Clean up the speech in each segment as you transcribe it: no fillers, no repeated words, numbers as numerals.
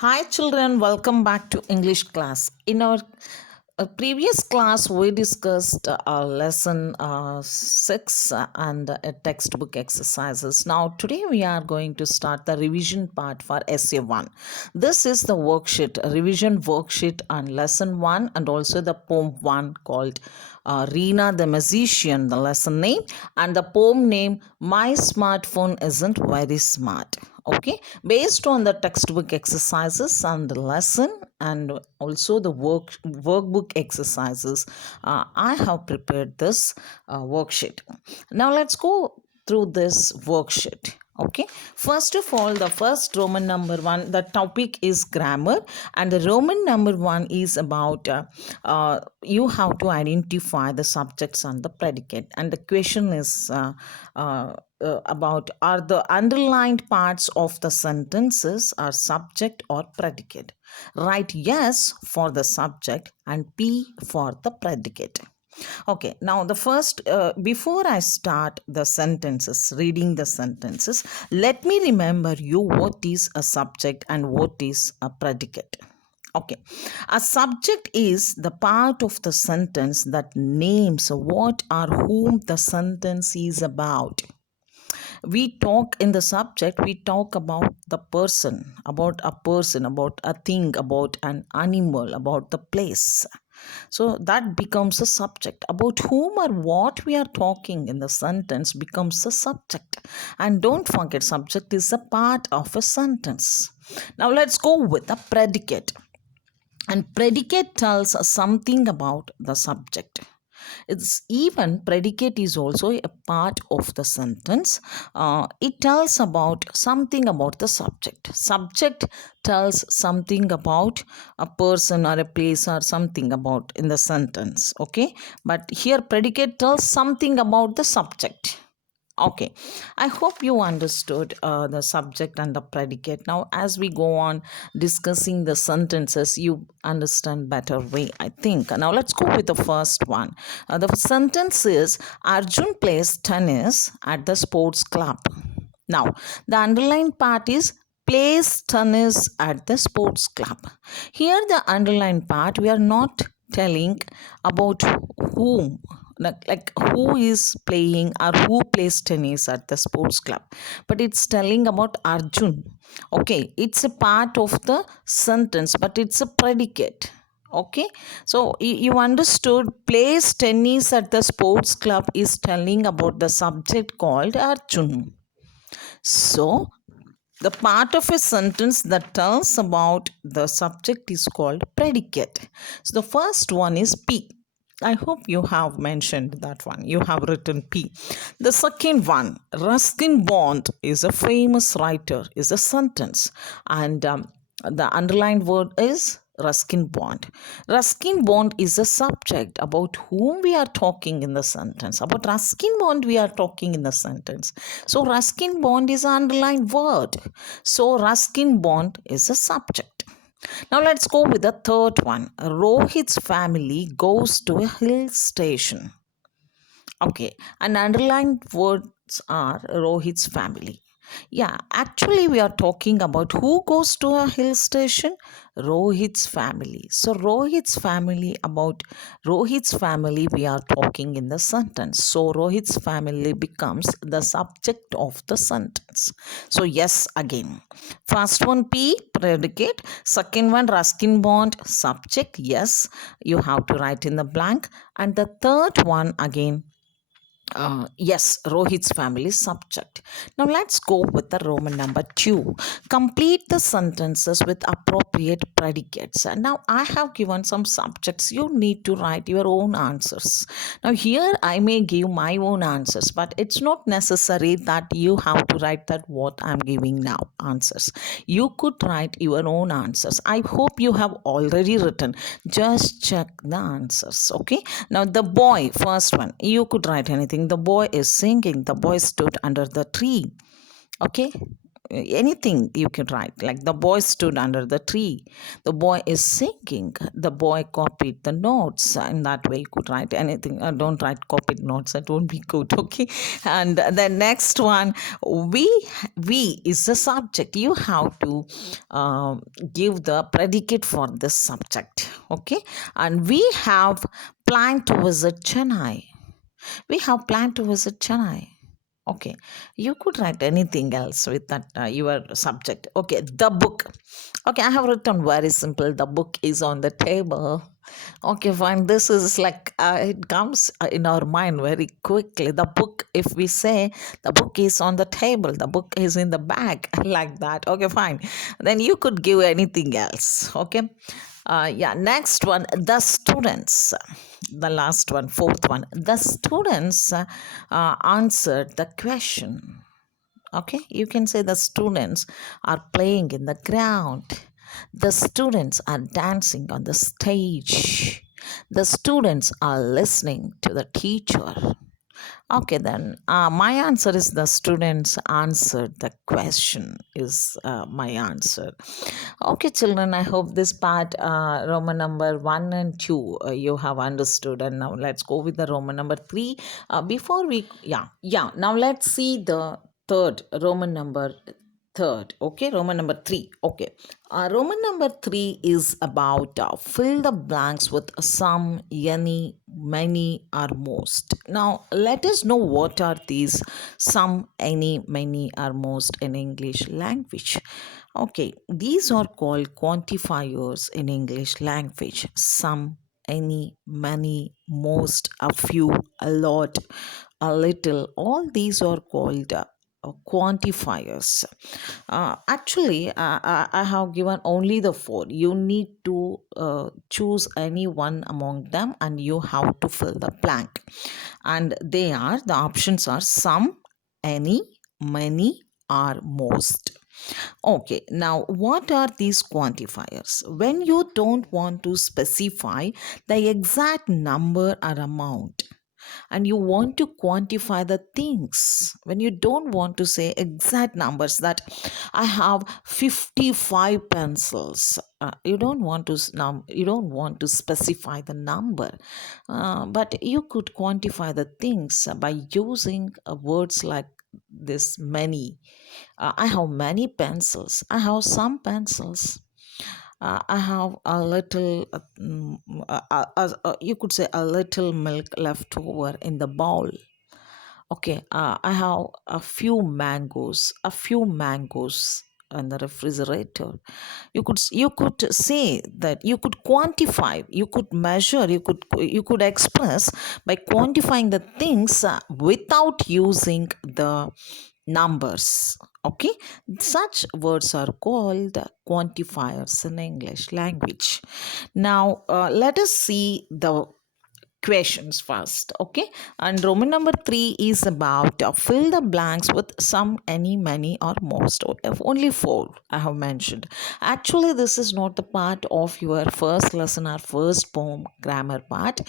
Hi, children, welcome back to English class. In our previous class, we discussed lesson 6 and textbook exercises. Now, today we are going to start the revision part for Essay 1. This is the worksheet, a revision worksheet on lesson 1 and also the poem 1 called Rina the Magician, the lesson name, and the poem name My Smartphone Isn't Very Smart. Okay, based on the textbook exercises and the lesson and also the workbook exercises, I have prepared this worksheet. Now let's go through this worksheet. Okay, first of all, the first Roman number 1, the topic is grammar, and the Roman number 1 is about you have to identify the subjects and the predicate, and the question is about are the underlined parts of the sentences are subject or predicate. Write yes for the subject and P for the predicate. Okay, now the first, before I start the sentences, reading the sentences, let me remember you what is a subject and what is a predicate. Okay, a subject is the part of the sentence that names what or whom the sentence is about. We talk in the subject, we talk about the person, about a person, about a thing, about an animal, about the place. So that becomes a subject. About whom or what we are talking in the sentence becomes a subject. And don't forget, subject is a part of a sentence. Now let's go with the predicate. And predicate tells us something about the subject. It's even predicate is also a part of the sentence. It tells about something about the subject. Subject tells something about a person or a place or something about in the sentence. Okay, but here predicate tells something about the subject. Okay, I hope you understood the subject and the predicate. Now, as we go on discussing the sentences, you understand better way, I think. Now, let's go with the first one. The sentence is Arjun plays tennis at the sports club. Now, the underlined part is plays tennis at the sports club. Here, the underlined part, we are not telling about whom, like who is playing or who plays tennis at the sports club, but it's telling about Arjun. Okay, it's a part of the sentence, but it's a predicate. Okay, so you understood plays tennis at the sports club is telling about the subject called Arjun. So the part of a sentence that tells about the subject is called predicate. So the first one is P. I hope you have mentioned that one. You have written P. The second one, Ruskin Bond is a famous writer, is a sentence. And the underlined word is Ruskin Bond. Ruskin Bond is a subject about whom we are talking in the sentence. About Ruskin Bond, we are talking in the sentence. So, Ruskin Bond is an underlined word. So, Ruskin Bond is a subject. Now, let's go with the third one. Rohit's family goes to a hill station. Okay, and underlined words are Rohit's family. Yeah, actually, we are talking about who goes to a hill station? Rohit's family. So, Rohit's family, about Rohit's family, we are talking in the sentence. So, Rohit's family becomes the subject of the sentence. So, yes, again. First one P, predicate. Second one, Ruskin Bond, subject. Yes, you have to write in the blank. And the third one, again, yes, Rohit's family subject. Now let's go with the Roman number 2. Complete the sentences with appropriate predicates. And now I have given some subjects. You need to write your own answers. Now here I may give my own answers, but it's not necessary that you have to write that what I'm giving now answers. You could write your own answers. I hope you have already written. Just check the answers. Okay. Now the boy, first one, you could write anything. The boy is singing. The boy stood under the tree. Okay, anything you can write. Like the boy stood under the tree. The boy is singing. The boy copied the notes. In that way, you could write anything. Don't write copied notes. That won't be good. Okay. And the next one, we we is the subject. You have to give the predicate for this subject. Okay. And we have planned to visit Chennai. We have planned to visit Chennai. Okay, you could write anything else with that your subject. Okay, the book. Okay, I have written very simple. The book is on the table. Okay, fine. This is like it comes in our mind very quickly. The book, if we say the book is on the table, the book is in the bag, like that. Okay, fine. Then you could give anything else. Okay. Yeah, next one, the students. The last one, fourth one. The students answered the question. Okay, you can say the students are playing in the ground. The students are dancing on the stage. The students are listening to the teacher. Okay, then my answer is the students answered the question, is my answer. Okay, children, I hope this part, Roman number 1 and 2, you have understood. And now let's go with the Roman number 3. Now let's see the third, Roman number third. Okay, Roman number 3. Okay. Roman number 3 is about fill the blanks with some, any, many, or most. Now, let us know what are these some, any, many, or most in English language. Okay, these are called quantifiers in English language. Some, any, many, most, a few, a lot, a little. All these are called quantifiers. I have given only the four. You need to choose any one among them and you have to fill the blank. And the options are some, any, many, or most. Okay, now what are these quantifiers? When you don't want to specify the exact number or amount, and you want to quantify the things, when you don't want to say exact numbers, that I have 55 pencils, you don't want to you don't want to specify the number, but you could quantify the things by using words like this: many. I have many pencils. I have some pencils. I have a little, you could say a little milk left over in the bowl. Okay, I have a few mangoes in the refrigerator. You could say that, you could quantify, you could measure, you could express by quantifying the things without using the numbers. Okay, such words are called quantifiers in English language. Now let us see the questions first. Okay, and Roman number 3 is about fill the blanks with some, any, many, or most. Only 4 I have mentioned. Actually, this is not the part of your first lesson or first poem grammar part.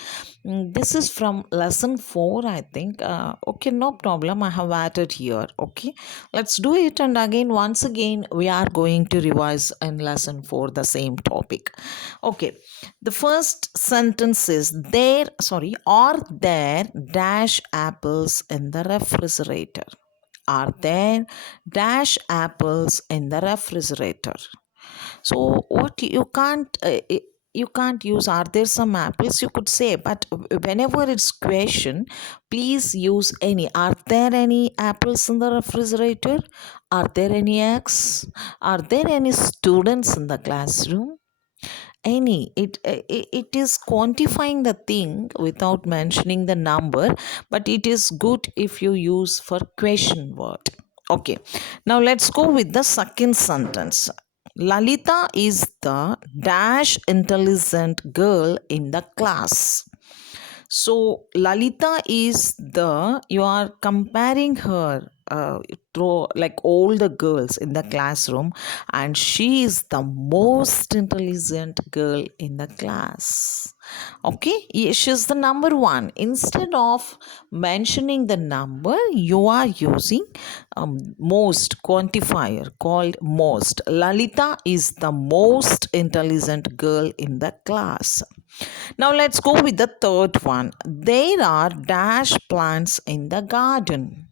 This is from lesson 4, I think. Okay, no problem, I have added here. Okay, let's do it, and again, once again, we are going to revise in lesson 4 the same topic. Okay, the first sentence is are there dash apples in the refrigerator? Are there dash apples in the refrigerator? So what you can't use are there some apples, you could say, but whenever it's question, please use any. Are there any apples in the refrigerator? Are there any eggs? Are there any students in the classroom? Any, it is quantifying the thing without mentioning the number, but it is good if you use for question word. Okay, now let's go with the second sentence. Lalita is the dash intelligent girl in the class. So Lalita is the, you are comparing her to like all the girls in the classroom, and she is the most intelligent girl in the class. Okay, Yash is the number one. Instead of mentioning the number, you are using most quantifier called most. Lalita is the most intelligent girl in the class. Now let's go with the third one. There are dash plants in the garden.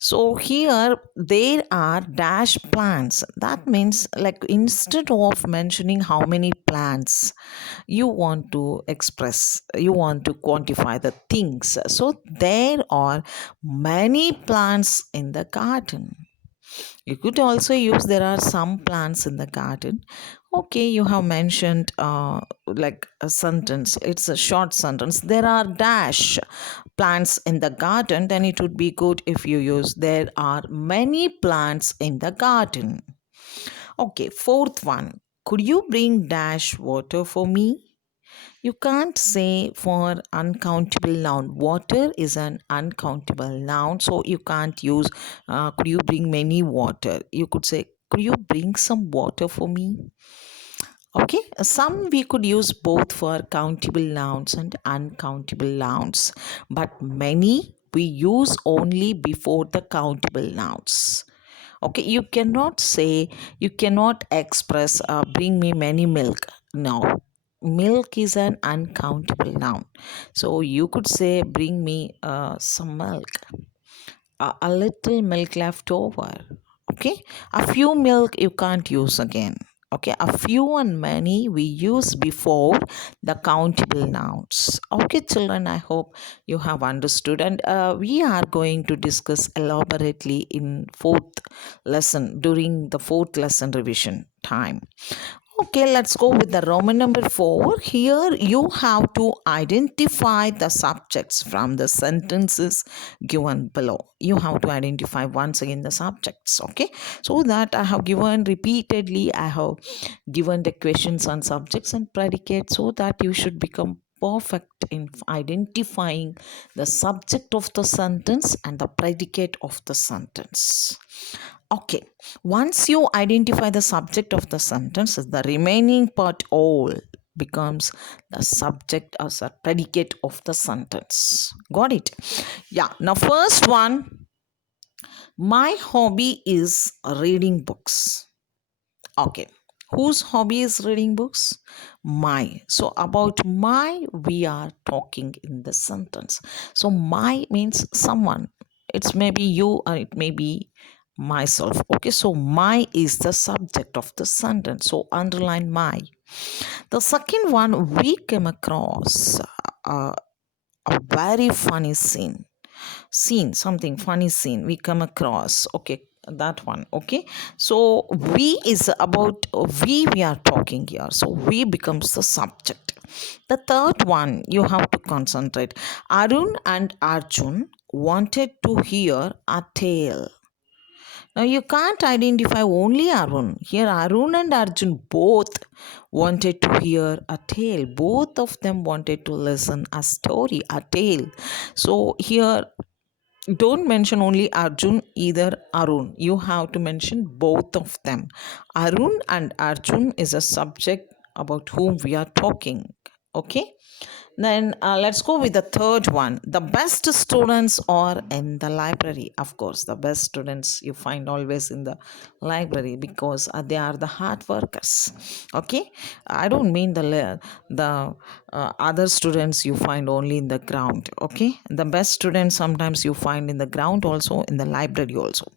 So here there are dash plants. That means, like, instead of mentioning how many plants, you want to express, you want to quantify the things. So there are many plants in the garden. You could also use there are some plants in the garden. Okay, you have mentioned like a sentence. It's a short sentence. There are dash plants in the garden. Then it would be good if you use there are many plants in the garden. Okay, fourth one. Could you bring dash water for me? You can't say for uncountable noun. Water is an uncountable noun, so you can't use could you bring many water? You could say, could you bring some water for me? Okay, some we could use both for countable nouns and uncountable nouns, but many we use only before the countable nouns. Okay, you cannot say, you cannot express bring me many milk. No, milk is an uncountable noun, so you could say bring me some milk, a little milk left over. Okay, a few milk you can't use again. Okay, a few and many we use before the countable nouns. Okay, children, I hope you have understood, and we are going to discuss elaborately in fourth lesson during the fourth lesson revision time. Okay, let's go with the Roman number 4. Here you have to identify the subjects from the sentences given below. You have to identify once again the subjects. Okay, so that I have given repeatedly, I have given the questions on subjects and predicates so that you should become perfect in identifying the subject of the sentence and the predicate of the sentence. Okay, once you identify the subject of the sentence, the remaining part all becomes the subject as a predicate of the sentence. Got it? Yeah. Now, first one, my hobby is reading books. Okay. Whose hobby is reading books? My. So, about my, we are talking in the sentence. So, my means someone. It's maybe you or it may be myself. Okay, so my is the subject of the sentence. So, underline my. The second one, we came across a very funny something funny scene we come across. Okay, that one. Okay, so we is about we are talking here, so we becomes the subject. The third one you have to concentrate. Arun and Arjun wanted to hear a tale. Now you can't identify only Arun. Here Arun and Arjun both wanted to hear a tale. Both of them wanted to listen a story, a tale. So here don't mention only Arjun, either Arun. You have to mention both of them. Arun and Arjun is a subject about whom we are talking. Okay. Then let's go with the third one. The best students are in the library. Of course, the best students you find always in the library because they are the hard workers. Okay, I don't mean the other students you find only in the ground. Okay, the best students sometimes you find in the ground also, in the library also.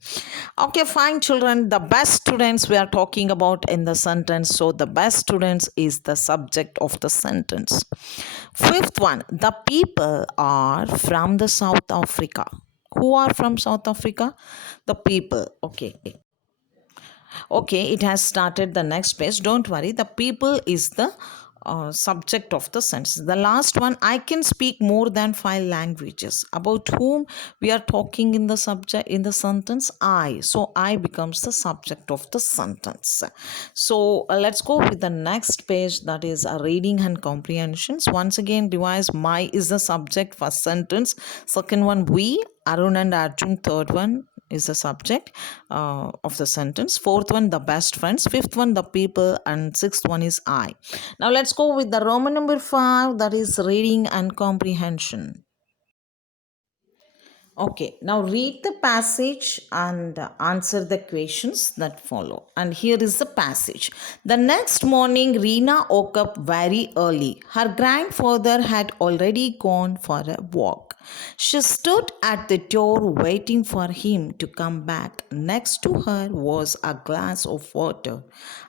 Okay, fine, children. The best students we are talking about in the sentence. So the best students is the subject of the sentence. Fifth one, the people are from the South Africa. Who are from South Africa? The people. Okay. Okay, it has started the next page. Don't worry. The people is the subject of the sentence. The last one, I can speak more than 5 languages. About whom we are talking in the subject in the sentence? I. So I becomes the subject of the sentence. So let's go with the next page, that is reading and comprehensions. Once again, revise. My is the subject, first sentence. Second one, we. Arun and Arjun. Third one, is the subject of the sentence. Fourth one, the best friends. Fifth one, the people. And sixth one is I. Now let's go with the Roman number 5, that is reading and comprehension. Okay, now read the passage and answer the questions that follow. And here is the passage. The next morning, Reena woke up very early. Her grandfather had already gone for a walk. She stood at the door waiting for him to come back. Next to her was a glass of water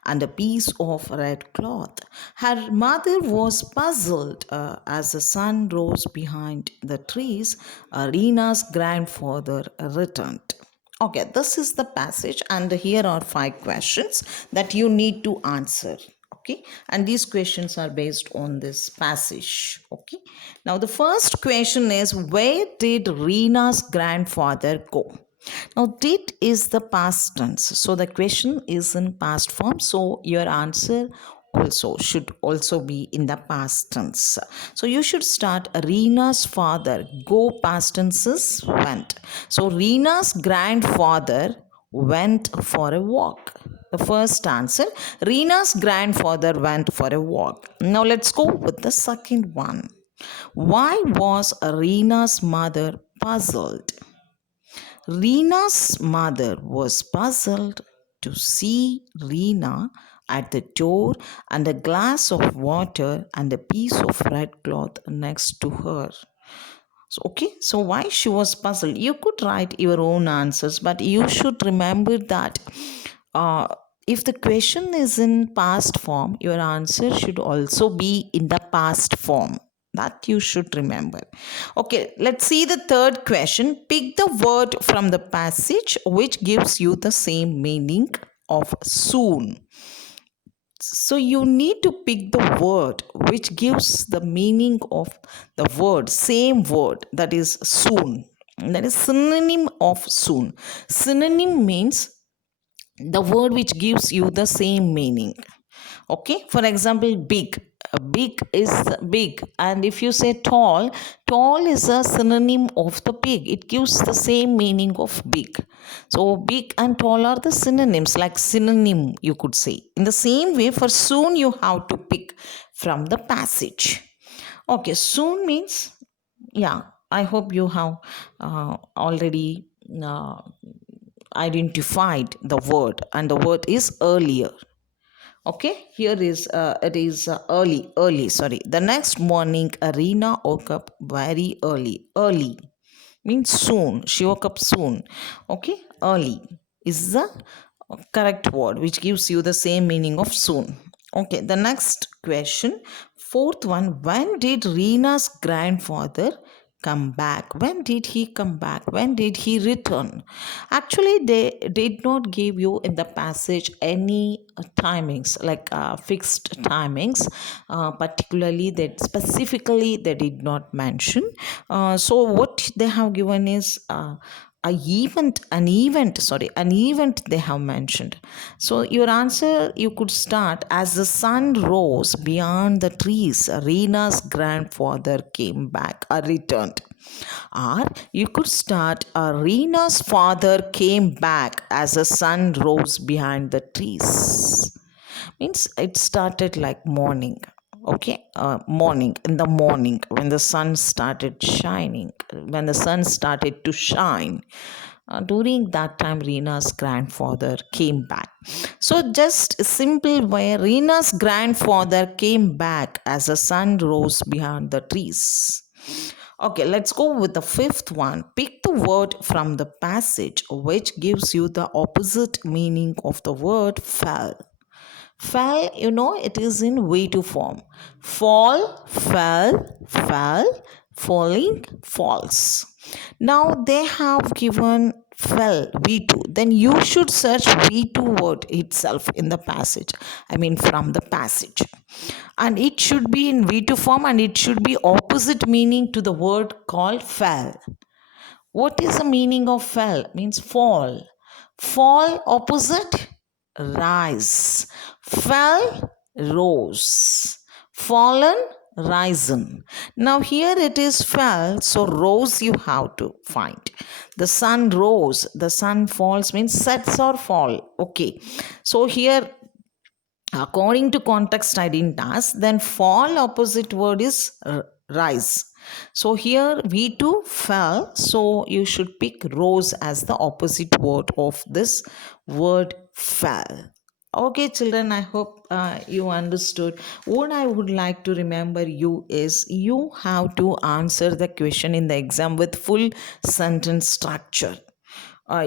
and a piece of red cloth. Her mother was puzzled as the sun rose behind the trees. Reena's grandfather returned. Okay, this is the passage, and here are 5 questions that you need to answer. Okay, and these questions are based on this passage. Okay, now the first question is, where did Reena's grandfather go? Now, did is the past tense, so the question is in past form, so your answer also should also be in the past tense. So you should start Reena's father, go past tenses went. So Reena's grandfather went for a walk. The first answer, Reena's grandfather went for a walk. Now let's go with the second one. Why was Reena's mother puzzled? Reena's mother was puzzled to see Reena at the door and a glass of water and a piece of red cloth next to her. So why she was puzzled? You could write your own answers, but you should remember that uh, if the question is in past form, your answer should also be in the past form. That you should remember. Okay, let's see the third question. Pick the word from the passage which gives you the same meaning of soon. So you need to pick the word which gives the meaning of the word, same word, that is soon. That is synonym of soon. Synonym means the word which gives you the same meaning. Okay, for example, big. Big is big, and if you say tall, tall is a synonym of the big. It gives the same meaning of big. So big and tall are the synonyms, like synonym you could say. In the same way, for soon you have to pick from the passage. Okay, soon means, yeah, I hope you have already identified the word, and the word is earlier. Okay, here is it is early. Sorry, the next morning, Arena woke up very early. Early means soon. She woke up soon. Okay, early is the correct word which gives you the same meaning of soon. Okay, the next question, fourth one. When did Reena's grandfather come back? When did he come back? When did he return? Actually, they did not give you in the passage any timings, like fixed timings. Particularly, that specifically they did not mention. So what they have given is an event they have mentioned. So your answer, you could start, as the sun rose beyond the trees, Reena's grandfather came back or returned. Or you could start, Reena's father came back as the sun rose behind the trees. Means it started like morning. Okay, morning, in the morning, when the sun started shining, when the sun started to shine, during that time, Reena's grandfather came back. So, just a simple way, Reena's grandfather came back as the sun rose behind the trees. Okay, let's go with the fifth one. Pick the word from the passage which gives you the opposite meaning of the word fell. Fell, it is in V2 form. Fall, fell, fell, falling, falls. Now they have given fell V2. Then you should search V2 word itself in the passage. I mean from the passage. And it should be in V2 form, and it should be opposite meaning to the word called fell. What is the meaning of fell? Means fall. Fall opposite rise. Fell, rose. Fallen, risen. Now here it is fell, so rose you have to find. The sun rose, the sun falls means sets or fall. Okay, so here according to context I didn't ask, then fall opposite word is rise. So here v2 fell, so you should pick rose as the opposite word of this word fell. Okay children, I hope you understood. What I would like to remember you is you have to answer the question in the exam with full sentence structure.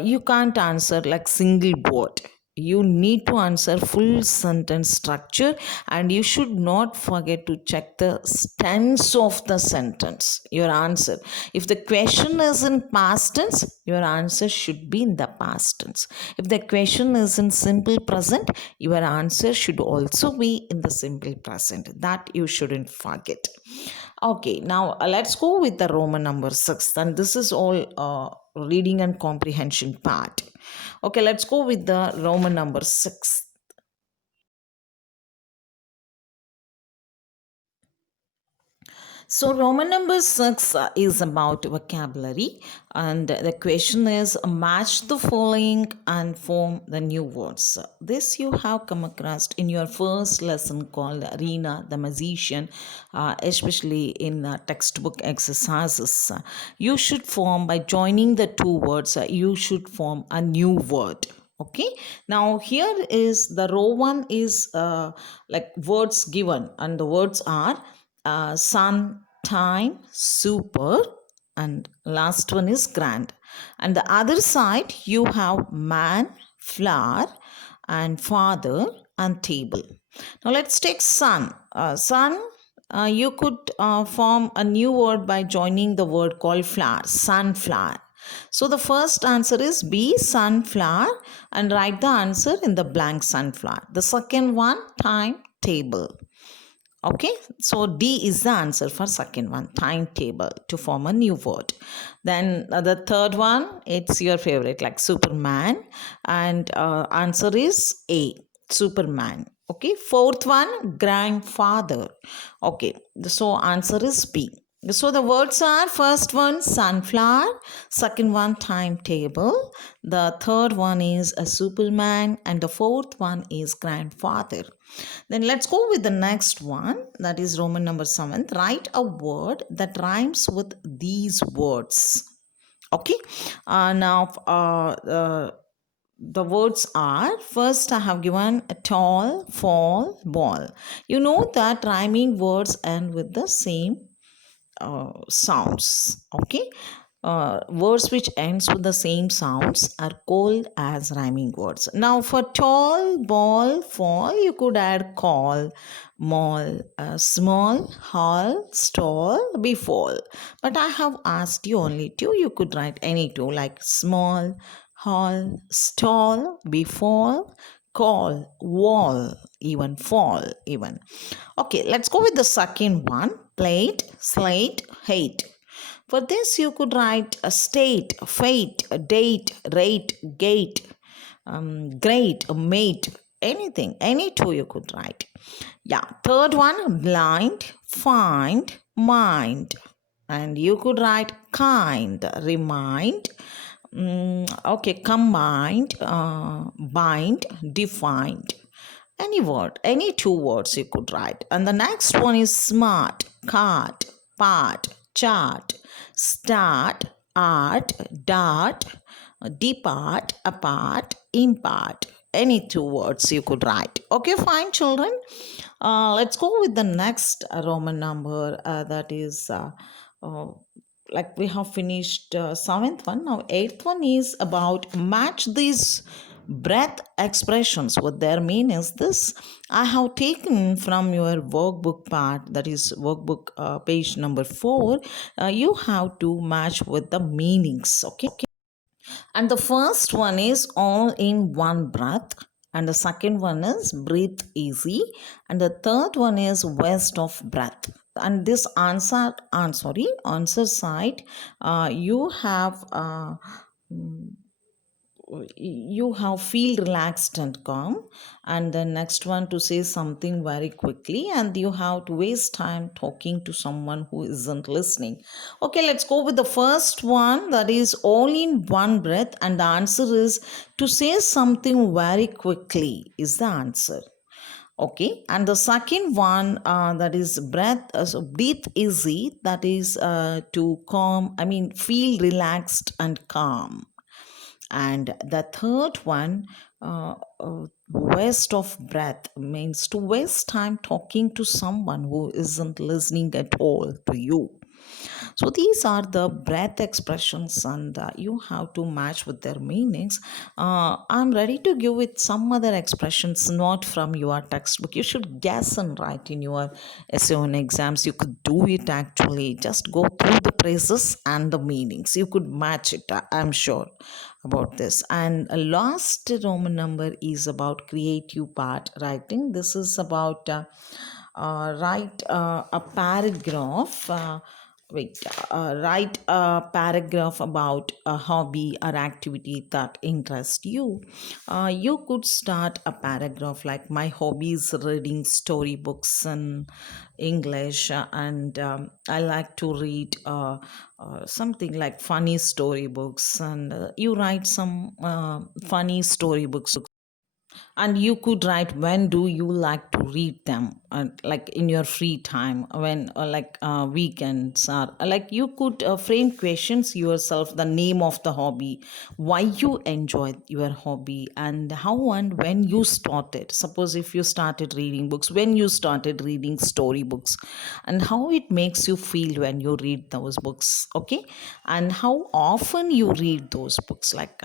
You can't answer like single word. You need to answer full sentence structure, and you should not forget to check the tense of the sentence, your answer. If the question is in past tense, your answer should be in the past tense. If the question is in simple present, your answer should also be in the simple present. That you shouldn't forget. Okay, now let's go with the Roman number 6, and this is all reading and comprehension part. Okay, let's go with the Roman number 6. So, Roman number 6 is about vocabulary, and the question is match the following and form the new words. This you have come across in your first lesson called Rina the Magician, especially in textbook exercises. You should form by joining the two words, you should form a new word. Okay, now here is the row one is like words given, and the words are sun, time, super, and last one is grand. And the other side you have man, flower, and father, and table. Now let's take sun. Sun, you could form a new word by joining the word called flower, sunflower. So the first answer is B, sunflower, and write the answer in the blank sunflower. The second one, time, table. Okay, so D is the answer for second one, timetable, to form a new word. Then the third one, it's your favorite, like Superman, and answer is A, Superman. Okay, fourth one, grandfather. Okay, so answer is B. So the words are first one sunflower, second one timetable, the third one is a Superman, and the fourth one is grandfather. Then let's go with the next one, that is Roman number 7. Write a word that rhymes with these words. Okay, now the words are first I have given a tall, fall, ball. You know that rhyming words end with the same sounds. Okay, words which ends with the same sounds are called as rhyming words. Now for tall, ball, fall, you could add call, mall, small, hall, stall, befall. But I have asked you only two. You could write any two, like small, hall, stall, befall, call, wall, even fall, even. Okay, let's go with the second one, plate, slate, hate. For this, you could write a state, a fate, a date, rate, gate, great, a mate, anything, any two you could write. Yeah, third one, blind, find, mind. And you could write kind, remind, okay, combined, bind, defined. Any word, any two words you could write. And the next one is smart, cart, part, chart, start, art, dart, depart, apart, impart. Any two words you could write. Okay, fine, children. Let's go with the next Roman number, that is uh, like we have finished seventh one. Now eighth one is about match these breath expressions. What their mean is this. I have taken from your workbook part, that is workbook page number 4. You have to match with the meanings. Okay, and the first one is all in one breath, and the second one is breathe easy, and the third one is waste of breath. And this answer side, you have you have feel relaxed and calm, and the next one to say something very quickly, and you have to waste time talking to someone who isn't listening. Okay, let's go with the first one, that is all in one breath, and the answer is to say something very quickly is the answer. Okay, and the second one, that is breath, so breathe easy, that is to calm, I mean feel relaxed and calm. And the third one, waste of breath, means to waste time talking to someone who isn't listening at all to you. So these are the breath expressions, and you have to match with their meanings. I'm ready to give it some other expressions, not from your textbook. You should guess and write in your SAO exams. You could do it actually. Just go through the phrases and the meanings. You could match it. I'm sure about this. And a last Roman number is about creative part writing. This is about write a paragraph. Wait, write a paragraph about a hobby or activity that interests you. You could start a paragraph like, my hobby is reading storybooks in English, and I like to read something like funny storybooks, and you write some funny storybooks. And you could write, when do you like to read them, like in your free time, when like weekends, or like you could frame questions yourself, the name of the hobby, why you enjoy your hobby, and how and when you started. Suppose if you started reading books, when you started reading storybooks, and how it makes you feel when you read those books. Okay, and how often you read those books, like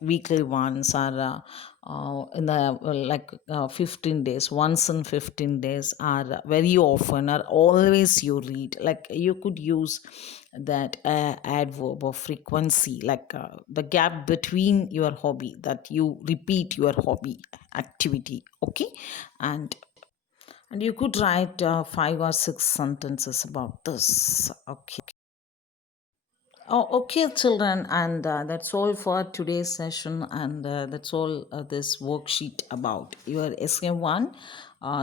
weekly ones, or in the 15 days, once in 15 days, or very often, or always you read. Like you could use that adverb of frequency, like the gap between your hobby, that you repeat your hobby activity. Okay, and you could write 5 or 6 sentences about this. Okay. Oh, okay, children, and that's all for today's session, and that's all this worksheet about your SM1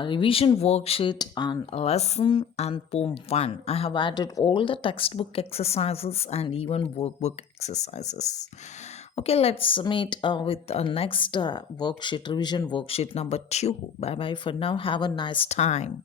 revision worksheet on lesson and poem 1. I have added all the textbook exercises and even workbook exercises. Okay, let's meet with next worksheet, revision worksheet number 2. Bye bye for now. Have a nice time.